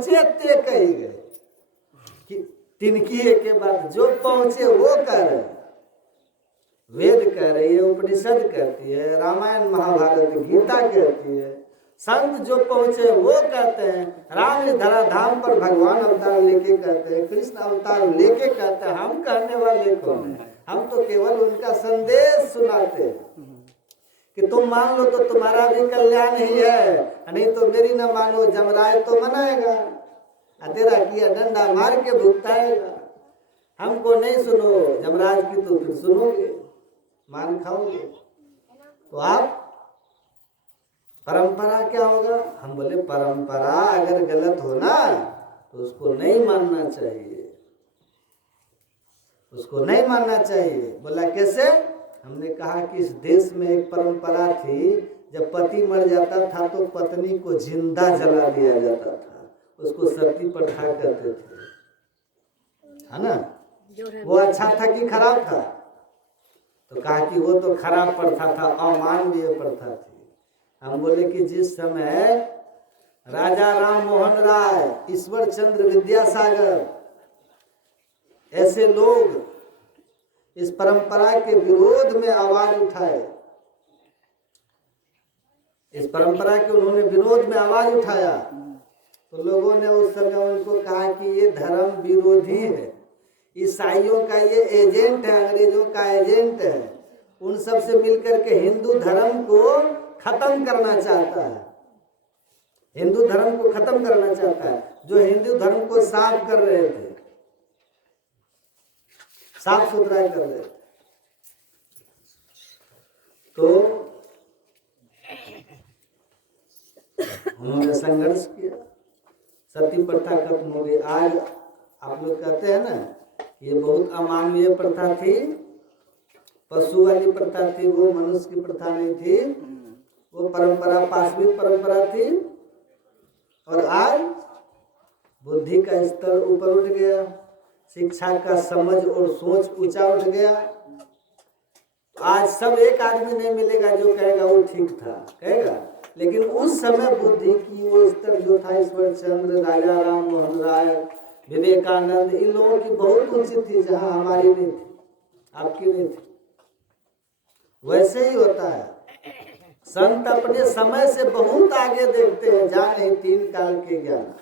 पहुंचे ते कही गए कि तिनकी के बाद जो पहुंचे वो कह रहे, वेद कह रही है, उपनिषद कहती है, रामायण महाभारत गीता कहती है, संत जो पहुंचे वो कहते हैं, राम इस धराधाम पर भगवान अवतार लेके कहते हैं, कृष्ण अवतार लेके कहते हैं, हम कहने वाले कौन है? हम तो केवल उनका संदेश सुनाते हैं कि तुम मान लो तो तुम्हारा भी कल्याण ही है, नहीं तो मेरी न मानो जमराज तो मनाएगा, तेरा किया डंडा मार के भुगताएगा। हमको नहीं सुनो जमराज की तो फिर सुनोगे, मान खाओगे। तो आप परंपरा क्या होगा? हम बोले परंपरा अगर गलत हो ना तो उसको नहीं मानना चाहिए, उसको नहीं मानना चाहिए। बोला कैसे? हमने कहा कि इस देश में एक परंपरा थी, जब पति मर जाता था तो पत्नी को जिंदा जला दिया जाता था, उसको सती प्रथा कहते थे, है ना? वो अच्छा था कि खराब था? तो कहा कि वो तो खराब प्रथा था, अमानवीय प्रथा थी। हम बोले कि जिस समय राजा राम मोहन राय, ईश्वर चंद्र विद्यासागर, ऐसे लोग इस परंपरा के विरोध में आवाज उठाए, इस परंपरा के उन्होंने विरोध में आवाज उठाया, तो लोगों ने उस समय उनको कहा कि ये धर्म विरोधी है, ईसाइयों का ये एजेंट है, अंग्रेजों का एजेंट है, उन सब से मिलकर के हिंदू धर्म को खत्म करना चाहता है, हिंदू धर्म को खत्म करना चाहता है। जो हिंदू धर्म को साफ कर रहे थे, साफ सुथरा कर रहे थे, तो उन्होंने संघर्ष किया, सती प्रथा खत्म हो गई। आज आप लोग कहते हैं ना ये बहुत अमानवीय प्रथा थी, पशु वाली प्रथा थी, वो मनुष्य की प्रथा नहीं थी, वो परंपरा पाशविक परंपरा थी। और आज बुद्धि का स्तर ऊपर उठ गया, शिक्षा का समझ और सोच ऊंचा उठ गया। आज सब एक आदमी नहीं मिलेगा जो कहेगा वो ठीक था, कहेगा, लेकिन उस समय बुद्धि की वो स्तर जो था, ईश्वर चंद्र, राजा राम मोहन राय, विवेकानंद, इन लोगों की बहुत ऊंची थी, जहां हमारी नहीं थी, आपकी नहीं थी। वैसे ही होता है, संत अपने समय से बहुत आगे देखते हैं, जाने तीन काल के ज्ञान।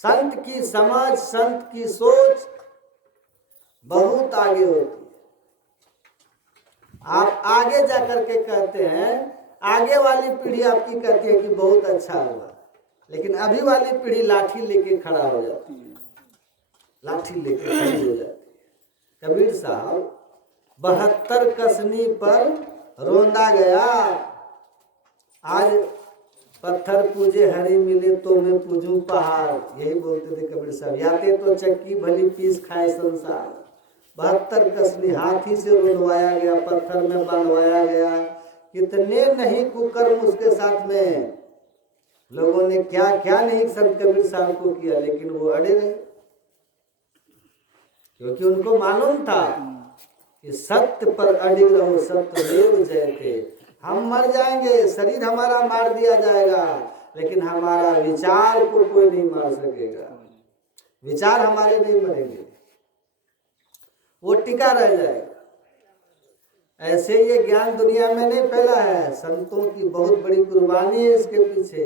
संत की समझ, संत की सोच बहुत आगे होती है। आप आगे जाकर के कहते हैं, आगे वाली पीढ़ी आपकी कहती है कि बहुत अच्छा हुआ, लेकिन अभी वाली पीढ़ी लाठी लेके खड़ा हो जाती है, लाठी लेके खड़ी हो जाती है। कबीर साहब 72 कसनी पर रोंदा गया, आज पत्थर पूजे हरी मिले तो मैं पूजूं पहाड़, यही बोलते थे कबीर साहब। याते तो चक्की भली पीस खाए संसार, 72 कसनी हाथी से रोंदवाया गया, पत्थर में बांधवाया गया, कितने नहीं कुकर्म उसके साथ में, लोगों ने क्या क्या नहीं संत कबीर साहब को किया, लेकिन वो अड़े रहे, क्योंकि उनको मालूम था कि सत्य पर अड़े रहो, सत्यमेव जयते। हम मर जाएंगे, शरीर हमारा मार दिया जाएगा, लेकिन हमारा विचार को कोई नहीं मार सकेगा, विचार हमारे नहीं मरेंगे, वो टिका रह जाएगा। ऐसे ये ज्ञान दुनिया में नहीं फैला है, संतों की बहुत बड़ी कुर्बानी है इसके पीछे।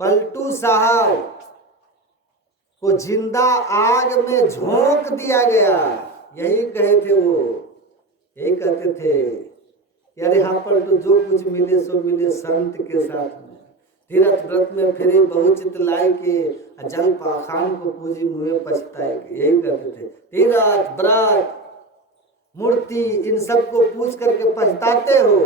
पलटू साहब को जिंदा आग में झोंक दिया गया, यही कहे थे वो, यही कहते थे कि अरे हाँ पलटू जो कुछ मिले सो मिले संत के साथ में, तीर्थ व्रत में फिरे बहुचित लाए के, जल पाखान को पूजी मुँह पछताए के, यही कहते थे। तीर्थ व्रत मूर्ति इन सब को पूछ करके पछताते हो,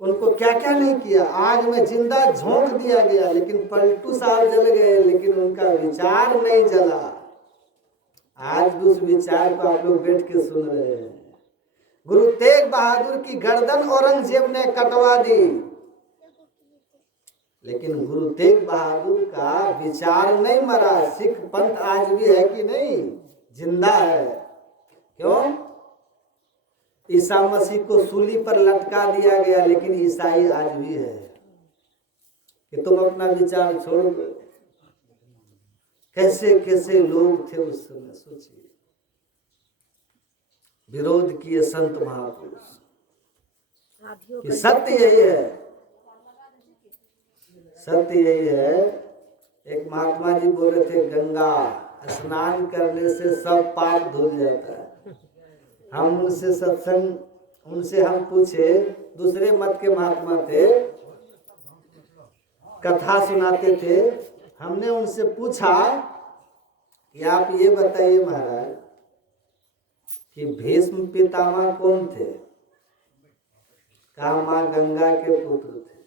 उनको क्या क्या नहीं किया, आग में जिंदा झोंक दिया गया, लेकिन पलटू साहब जल गए, लेकिन उनका विचार नहीं जला। आज भी उस विचार को आप लोग बैठ के सुन रहे हैं। गुरु तेग बहादुर की गर्दन औरंगजेब ने कटवा दी, लेकिन गुरु तेग बहादुर का विचार नहीं मरा। सिख पंथ आज भी है कि नहीं, जिंदा है। क्यों? ईसा मसीह को सूली पर लटका दिया गया, लेकिन ईसाई आज भी है। कि तुम अपना विचार छोड़ दो। कैसे कैसे लोग थे उस समय, सोचिए। विरोध किए संत महापुरुष कि सत्य यही है, सत्य यही है। एक महात्मा जी बोल रहे थे, गंगा स्नान करने से सब पाप धुल जाता है। हम उनसे सत्संग, उनसे हम पूछे, दूसरे मत के महात्मा थे, कथा सुनाते थे। हमने उनसे पूछा कि आप ये बताइए महाराज कि भीष्म पितामह कौन थे? कहा माँ गंगा के पुत्र थे।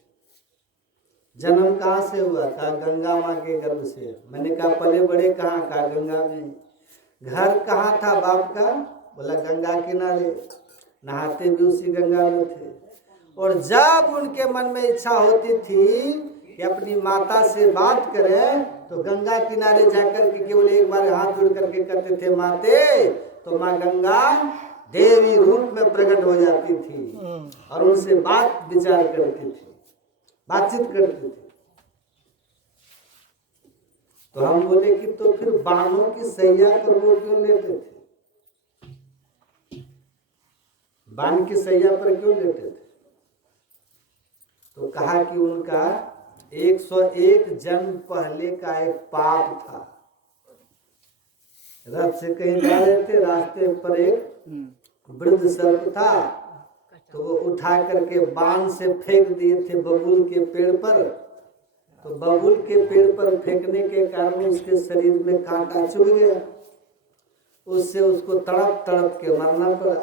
जन्म कहाँ से हुआ? कहा गंगा माँ के गर्भ से। मैंने कहा पले बड़े कहाँ? कहा गंगा में। घर कहाँ था बाप का? बोला गंगा किनारे, नहाते भी उसी गंगा में थे। और जब उनके मन में इच्छा होती थी कि अपनी माता से बात करें तो गंगा किनारे जाकर के केवल एक बार हाथ जोड़ करके कहते थे माते, तो माँ गंगा देवी रूप में प्रकट हो जाती थी और उनसे बात विचार करती थी, बातचीत करती थी। तो हम बोले कि तो फिर बाणों की सैया पर वो क्यों लेते थे? बाण की सैया पर क्यों लेते थे? तो कहा कि उनका 101 जन्म पहले का एक पाप था। रथ से कहीं जा रहे थे, रास्ते पर एक वृद्ध सर्प था, तो वो उठा करके बाण से फेंक दिए थे बबूल के पेड़ पर। तो बबूल के पेड़ पर फेंकने के कारण उसके शरीर में कांटा चुभ गया, उससे उसको तड़प तड़प के मरना पड़ा।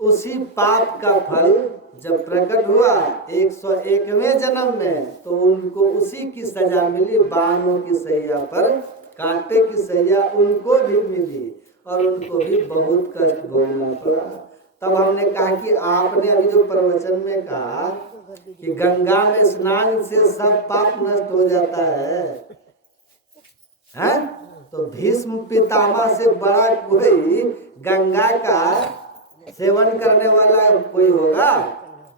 उसी पाप का फल जब प्रकट हुआ 101वें जन्म में, तो उनको उसी की सजा मिली। बाणों की सैया पर, कांटे की सैया उनको भी मिली और उनको भी बहुत कष्ट भोगना पड़ा। तब हमने कहा कि आपने अभी जो प्रवचन में कहा कि गंगा में स्नान से सब पाप नष्ट हो जाता है? तो भीष्म पितामह से बड़ा कोई गंगा का सेवन करने वाला कोई होगा?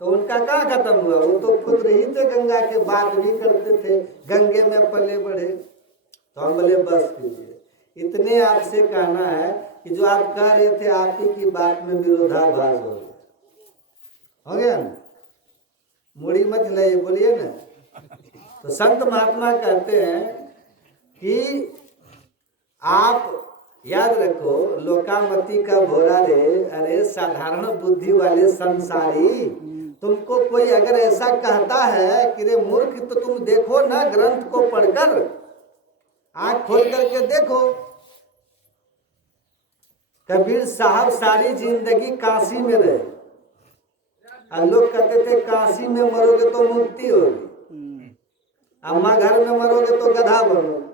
तो उनका क्या खत्म हुआ? वो तो पुत्र ही थे, गंगा के बात भी करते थे, गंगे में पले बढ़े। तो हम बोले बस कीजिए, इतने आपसे कहना है कि जो आप कह रहे थे आप ही की बात में विरोधाभास हो गया ना। मुड़ी मत हिलाइए, बोलिए ना। तो संत महात्मा कहते हैं कि आप याद रखो, लोकामती का भोरा रे, अरे साधारण बुद्धि वाले संसारी, तुमको कोई अगर ऐसा कहता है कि रे मूर्ख, तो तुम देखो ना ग्रंथ को पढ़कर, आंख खोल करके देखो। कबीर साहब सारी जिंदगी काशी में रहे और लोग कहते थे काशी में मरोगे तो मुक्ति होगी, अम्मा घर में मरोगे तो गधा बनोगे।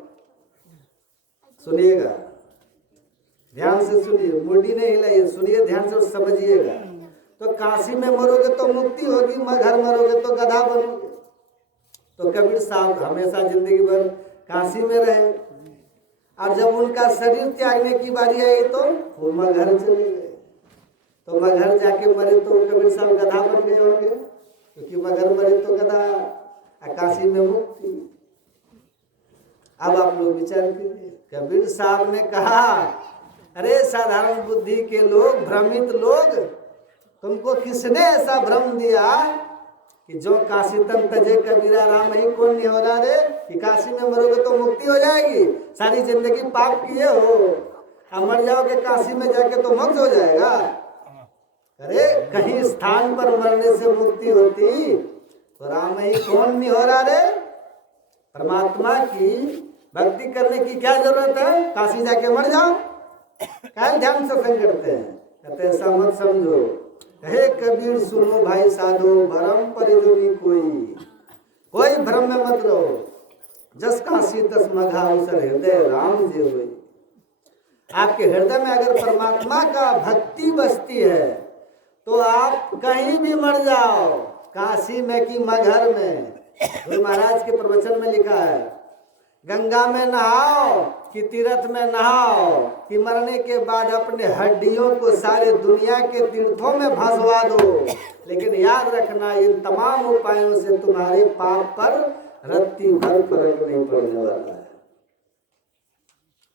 सुनिएगा, ध्यान से सुनिए, मुंडी नहीं हिलाइए, सुनिए ध्यान से, समझिएगा। तो काशी में मरोगे तो मुक्ति होगी, घर मरोगे तो गधा बनोगे। तो कबीर साहब हमेशा जिंदगी भर काशी में रहे और जब उनका शरीर त्यागने की बारी आई तो वो मगहर चले गए। तो मगहर जाके मरे तो कबीर साहब गधा बन गए होंगे, क्योंकि मगहर मरे तो गधा, काशी में मुक्ति। अब आप लोग विचार कीजिए, कबीर साहब ने कहा अरे साधारण बुद्धि के लोग, भ्रमित लोग, तुमको किसने ऐसा भ्रम दिया कि जो काशी तन तजे कबीरा राम ही कौन नहीं हो रहा रे, कि काशी में मरोगे तो मुक्ति हो जाएगी, सारी जिंदगी पाप किए हो, अब मर जाओगे काशी में जाके तो मोक्ष हो जाएगा। अरे कहीं स्थान पर मरने से मुक्ति होती तो राम ही कौन नहीं हो रहा रे। परमात्मा की भक्ति करने की क्या जरूरत है? काशी जाके मर जाओ, क्या ध्यान सत्संग करते हैं? कहते ऐसा मत समझो, कहे कबीर सुनो भाई साधो, भरम परिजोनी कोई भ्रम में मत रहो, जस काशी तस मघा अवसर हृदय राम जी हुई। आपके हृदय में अगर परमात्मा का भक्ति बसती है तो आप कहीं भी मर जाओ, काशी में कि मगहर में। गुरु महाराज के प्रवचन में लिखा है, गंगा में नहाओ कि तीर्थ में नहाओ, कि मरने के बाद अपने हड्डियों को सारे दुनिया के तीर्थों में भसवा दो, लेकिन याद रखना इन तमाम उपायों से तुम्हारे पाप पर रत्ती भर फर्क नहीं पड़ने वाला है,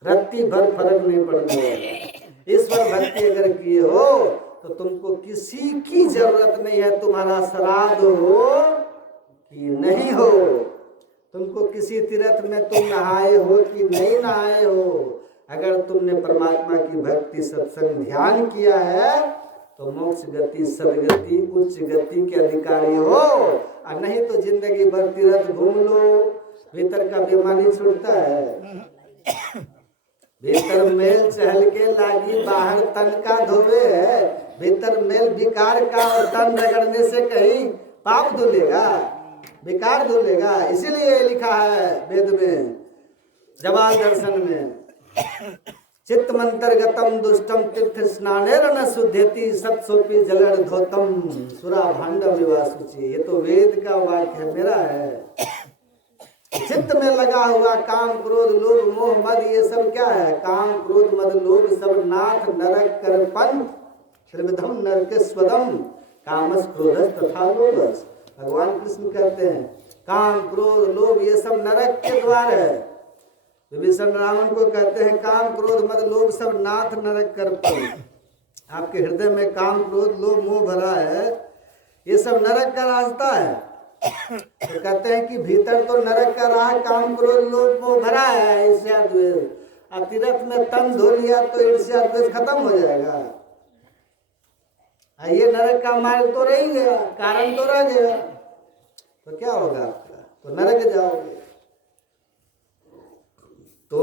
रत्ती भर फर्क नहीं पड़ने वाला है। ईश्वर भक्ति अगर किए हो तो तुमको किसी की जरूरत नहीं है, तुम्हारा श्राद्ध हो कि नहीं हो, तुमको किसी तीर्थ में तुम नहाए हो कि नहीं नहाए हो, अगर तुमने परमात्मा की भक्ति सत्संग ध्यान किया है तो मोक्ष गति सदगति उच्च गति के अधिकारी हो। और नहीं तो जिंदगी भर तीर्थ घूम लो, भीतर का बेईमानी छूटता है। भीतर मेल चहल के लागी बाहर तन का धोवे है, भीतर मेल विकार का और तन रगड़ने से कहीं पाप धुलेगा, विकार धुलेगा। इसीलिए लिखा है वेद में, जवाल दर्शन में, चित्त मंतर्गतम दुष्टम तीर्थ स्नानेर न शुद्धेति सत्सोपी जलड़ धोतम सुरा भांड विवासुचि। ये तो वेद का वाक्य है, मेरा है। चित्त में लगा हुआ काम क्रोध लोभ मोह मद, ये सब क्या है? काम क्रोध मद लोभ सब नाथ नरक करपन त्रिविधम नरक स्वदम कामस क्रोधस तथा लोभस। भगवान कृष्ण कहते हैं काम क्रोध लोभ ये सब नरक के द्वार है। विभीषण रावण को कहते हैं काम क्रोध मद लोभ सब नाथ नरक करपन। आपके हृदय में काम क्रोध लोभ मोह भरा है, ये सब नरक का रास्ता है। तो कहते हैं कि भीतर तो नरक का राह काम क्रोध लोभ मोह भरा है, ईर्ष्या द्वेष। अब तीर्थ में तन धो लिया तो ईर्ष्या द्वेष खत्म हो जाएगा। ये नरक का मार्ग तो रह गया, कारण तो रह गया, तो क्या होगा आपका? तो नरक जाओगे। तो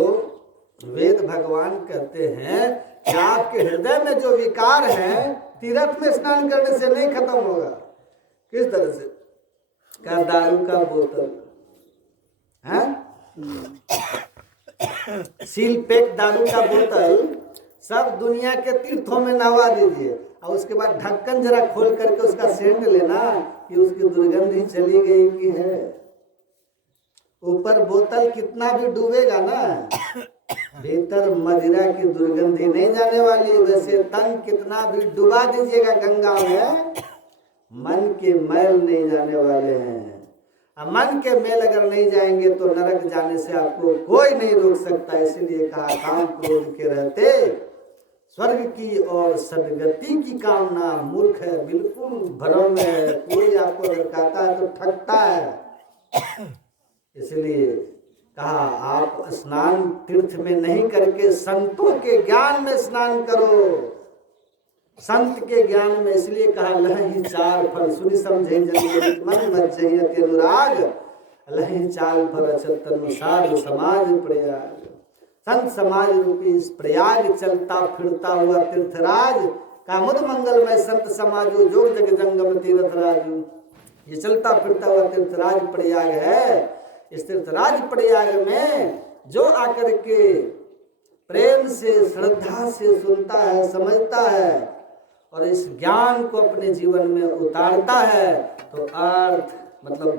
वेद भगवान कहते हैं कि आपके हृदय में जो विकार है तीर्थ में स्नान करने से नहीं खत्म होगा। किस तरह से? का दारू का बोतल है, सील पैक दारू का बोतल सब दुनिया के तीर्थों में नहवा दीजिए और उसके बाद ढक्कन जरा खोल करके उसका सेंट लेना कि उसकी दुर्गंध चली गई कि है। ऊपर बोतल कितना भी डूबेगा ना, भीतर मदिरा की दुर्गंधी नहीं जाने वाली। वैसे तन कितना भी डुबा दीजिएगा गंगा में, मन के मैल नहीं जाने वाले हैं। अब मन के मैल अगर नहीं जाएंगे तो नरक जाने से आपको कोई नहीं रोक सकता। इसीलिए कहा काम क्रोध के रहते स्वर्ग की और सदगति की कामना मूर्ख है, बिल्कुल भ्रम है। कोई आपको अगर कहता है तो ठगता है। इसलिए कहा आप स्नान तीर्थ में नहीं करके संतों के ज्ञान में स्नान करो, संत के ज्ञान में। इसलिए कहा लहि चार फल सुनि समझे जन मन मज्जहि अति अनुराग, लहि चार फल अछत साधु समाज प्रयाग। संत समाज रूपी इस प्रयाग चलता फिरता हुआ तीर्थराज का मुद मंगलमय संत समाजो जोग जग जंगम तीर्थराजु। ये चलता फिरता हुआ तीर्थराज प्रयाग है। इस तीर्थराज प्रयाग में जो आकर के प्रेम से श्रद्धा से सुनता है, समझता है और इस ज्ञान को अपने जीवन में उतारता है तो अर्थ मतलब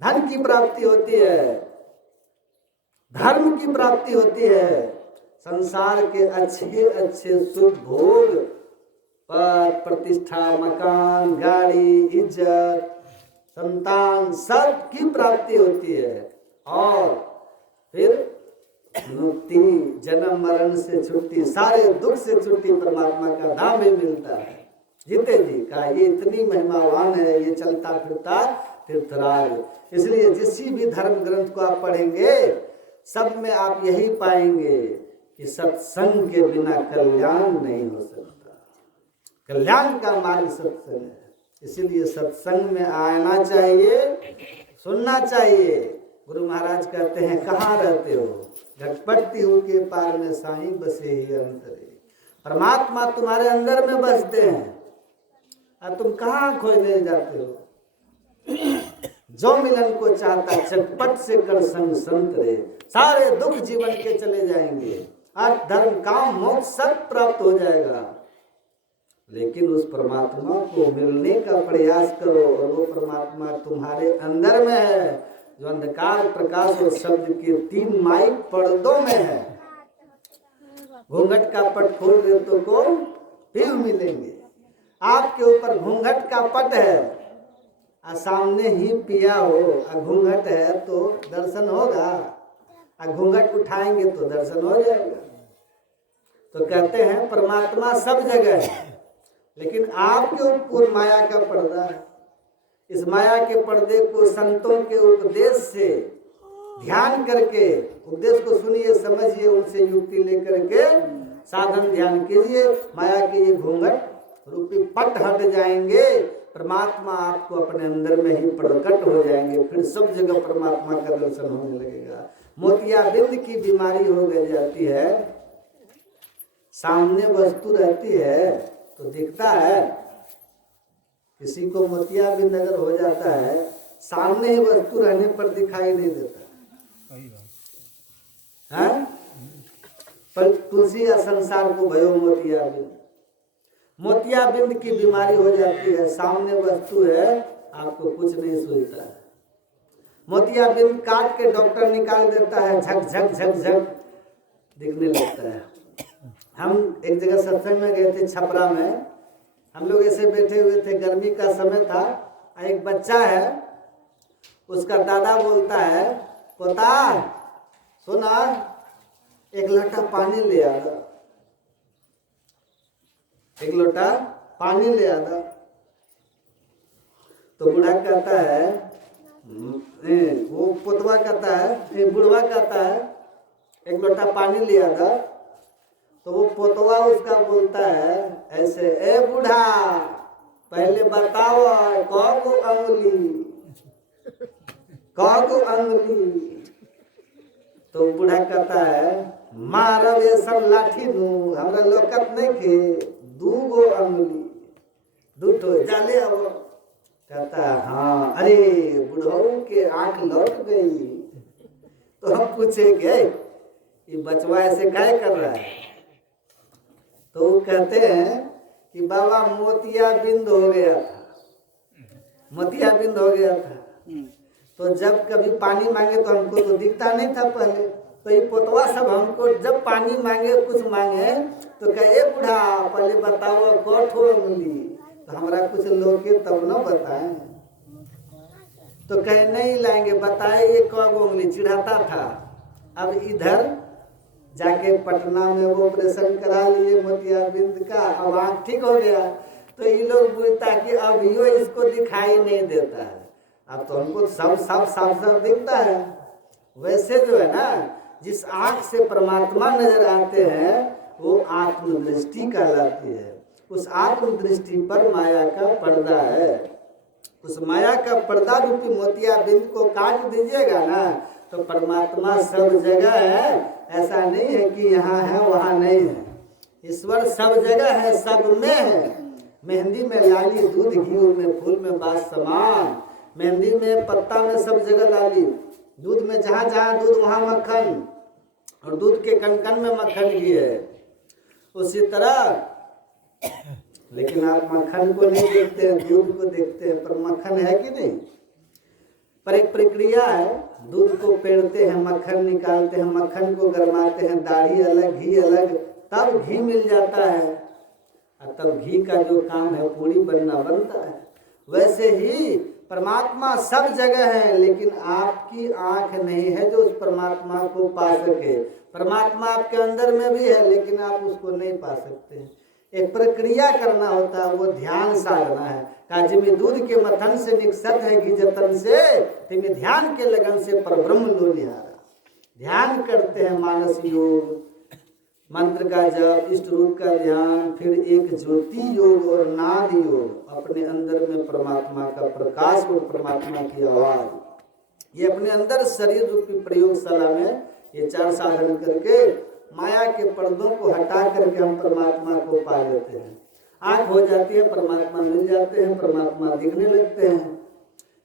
धन की प्राप्ति होती है, धर्म की प्राप्ति होती है, संसार के अच्छे अच्छे सुख भोग, पद प्रतिष्ठा, मकान, गाड़ी, इज्जत, संतान सब की प्राप्ति होती है। और फिर मुक्ति, जन्म मरण से छुट्टी, सारे दुख से छुट्टी परमात्मा का धाम में मिलता है। जीते जी का ये इतनी महिमावान है ये चलता फिरता तीर्थराज। इसलिए जिस भी धर्म ग्रंथ को आप पढ़ेंगे सब में आप यही पाएंगे कि सत्संग के बिना कल्याण नहीं हो सकता। कल्याण का मार्ग सत्संग है। इसीलिए सत्संग में आना चाहिए, सुनना चाहिए। गुरु महाराज कहते हैं कहाँ रहते हो? घटपट्टी हो के पार में साईं बसे ही अंतरे। परमात्मा तुम्हारे अंदर में बसते हैं और तुम कहाँ खोजने जाते हो? जो मिलन को चाहता चटपट से कर संग संत रे। सारे दुख जीवन के चले जाएंगे, अर्थ धर्म काम मोक्ष सब प्राप्त हो जाएगा। लेकिन उस परमात्मा को मिलने का प्रयास करो और वो परमात्मा तुम्हारे अंदर में है। जो अंधकार प्रकाश और शब्द के 3 माइक पर्दों में है। घूंघट का पट खोल दे तो को पीव मिलेंगे। आपके ऊपर घूंघट का पट है और सामने ही पिया हो और घूंघट है तो दर्शन होगा, और घूंघट उठाएंगे तो दर्शन हो जाएगा। तो कहते हैं परमात्मा सब जगह है, लेकिन आपके ऊपर माया का पर्दा है। इस माया के पर्दे को संतों के उपदेश से ध्यान करके, उपदेश को सुनिए, समझिए, उनसे युक्ति लेकर के साधन ध्यान कीजिए। माया के ये घूंघट रूपी पट हट जाएंगे, परमात्मा आपको अपने अंदर में ही प्रकट हो जाएंगे। फिर सब जगह परमात्मा का दर्शन होने लगेगा। मोतियाबिंद की बीमारी हो गई जाती है, सामने वस्तु रहती है तो दिखता है। किसी को मोतियाबिंद अगर हो जाता है, सामने ही वस्तु रहने पर दिखाई नहीं देता है। पर तुलसी या संसार को भयो मोतियाबिंद। मोतियाबिंद की बीमारी हो जाती है, सामने वस्तु है, आपको कुछ नहीं सूझता है। मोतियाबिंद काट के डॉक्टर निकाल देता है, झक झक झक झक दिखने लगता है। हम एक जगह सत्संग में गए थे, छपरा में। हम लोग ऐसे बैठे हुए थे, गर्मी का समय था। एक बच्चा है, उसका दादा बोलता है, पोता सुना, एक लोटा पानी ले आ, एक लोटा पानी ले आ। तो बूढ़ा कहता है, वो पोतवा कहता है, बुढ़वा कहता है, एक लोटा पानी ले आ। तो वो पोतवा उसका बोलता है ऐसे, ए बूढ़ा पहले बताओ कौगो अंगुली, कौगो अंगुली। तो बूढ़ा कहता है, मारब ये सब लाठी नू, हमरा लोकत नहीं के, 2 अंगुली, 2 जाले अब। कहता है हाँ, अरे बुढ़ऊ के आंख लौट गई। तो हम पूछे गए ये बचवा ऐसे काय कर रहा है? तो वो कहते हैं कि बाबा मोतियाबिंद हो गया था, मोतियाबिंद हो गया था। तो जब कभी पानी मांगे तो हमको तो दिखता नहीं था पहले। तो ये पोतवा सब हमको जब पानी मांगे, कुछ मांगे तो कहे, ए बूढ़ा पहले बताओ कौठो अंगुली, तो हमारा कुछ लोग के तब न बताएं। तो कहे नहीं लाएंगे, बताए ये कौगो अंगुली, चिढ़ाता था। अब इधर जाके पटना में वो ऑपरेशन करा लिए मोतियाबिंद का, अब आँख ठीक हो गया। तो ये लोग बोलता कि अब यो इसको दिखाई नहीं देता है, अब तो हमको सब साफ साफ साफ दिखता है। वैसे जो है ना, जिस आँख से परमात्मा नजर आते हैं वो आत्मदृष्टि कहलाती है। उस आत्मदृष्टि पर माया का पर्दा है। उस माया का पर्दा रूपी मोतियाबिंद को काट दीजिएगा ना, तो परमात्मा सब जगह है। ऐसा नहीं है कि यहाँ है वहाँ नहीं है। ईश्वर सब जगह है, सब में है। मेहंदी में लाली, दूध घी में, फूल में बात समान। मेहंदी में, पत्ता में, सब जगह लाली। दूध में जहाँ जहाँ दूध वहाँ मक्खन, और दूध के कण कण में मक्खन भी है। उसी तरह लेकिन आप मक्खन को नहीं देखते हैं, दूध को देखते हैं, पर मक्खन है कि नहीं? पर एक प्रक्रिया है, दूध को पेड़ते हैं, मक्खन निकालते हैं, मक्खन को गरमाते हैं, दाढ़ी अलग, घी अलग, तब घी मिल जाता है। और तब घी का जो काम है पूरी बनना बनता है। वैसे ही परमात्मा सब जगह है, लेकिन आपकी आंख नहीं है जो उस परमात्मा को पा सके। परमात्मा आपके अंदर में भी है, लेकिन आप उसको नहीं पा सकते। एक प्रक्रिया करना होता है, वो ध्यान साधना है। काजी में दूध के मथन से निकसत है घी जतन से, तिमी ध्यान के लगन से परब्रह्म लो निहारा। ध्यान करते हैं, मानस योग, मंत्र का जप, इष्ट रूप का ध्यान, फिर एक ज्योति योग और नाद योग, अपने अंदर में परमात्मा का प्रकाश और परमात्मा की आवाज। ये अपने अंदर शरीर रूपी प्रयोगशाला में ये 4 साधन करके माया के पर्दों को हटा करके हम परमात्मा को पा लेते हैं। आँख हो जाती है, परमात्मा मिल जाते हैं, परमात्मा दिखने लगते हैं।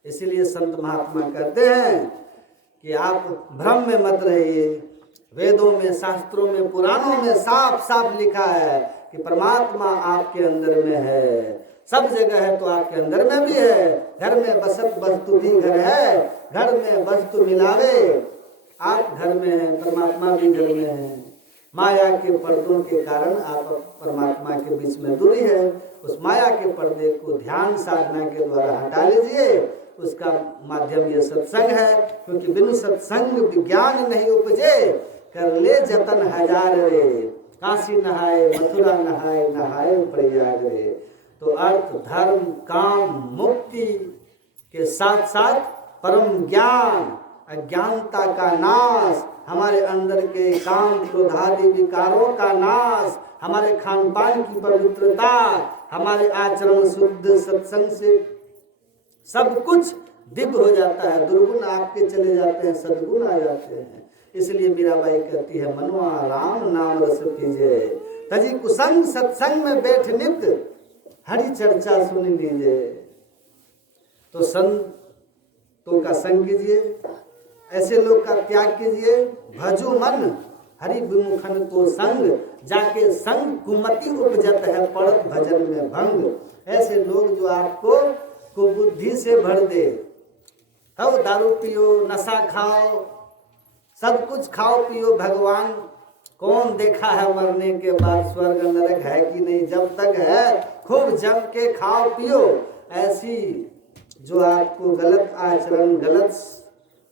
इसीलिए संत महात्मा कहते हैं कि आप भ्रम में मत रहिए। वेदों में, शास्त्रों में, पुराणों में साफ साफ लिखा है कि परमात्मा आपके अंदर में है। सब जगह है तो आपके अंदर में भी है। घर में बसत वस्तु भी घर है, घर में वस्तु मिलावे। आप घर में हैं, परमात्मा भी घर में है। माया के पर्दों के कारण आप परमात्मा के बीच में दूरी है। उस माया के पर्दे को ध्यान साधना के द्वारा हटा लीजिए। उसका माध्यम ये सत्संग है, क्योंकि बिनु सत्संग विज्ञान नहीं उपजे। कर ले जतन हजार रे, काशी नहाए मथुरा नहाए, नहाए प्रयाग रे। तो अर्थ, धर्म, काम, मुक्ति के साथ साथ परम ज्ञान, अज्ञानता का नाश, हमारे अंदर के काम क्रोधादि विकारों का नाश, हमारे खान पान की पवित्रता, हमारे आचरण शुद्ध सत्संग से सब कुछ दिव्य हो जाता है। दुर्गुण आपके चले जाते हैं, सद्गुण आ जाते हैं। इसलिए मीराबाई कहती है, मनुआ राम नाम रस पीजे, तजी कुसंग सत्संग में बैठ नित, हरि चर्चा सुन लीजिए। तो संतों का संग कीजिए, ऐसे लोग का त्याग कीजिए। भजू मन हरि विमुखन को संग, जाके संग कुमति उपजत है, पड़त भजन में भंग। ऐसे लोग जो आपको बुद्धि से भर दे, तब दारू पियो, नशा खाओ, सब कुछ खाओ पियो। भगवान कौन देखा है मरने के बाद स्वर्ग नरक है कि नहीं? जब तक है खूब जम के खाओ पियो। ऐसी जो आपको गलत आचरण, गलत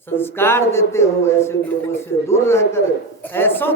संस्कार देते हो, ऐसे लोगों से दूर रहकर ऐसों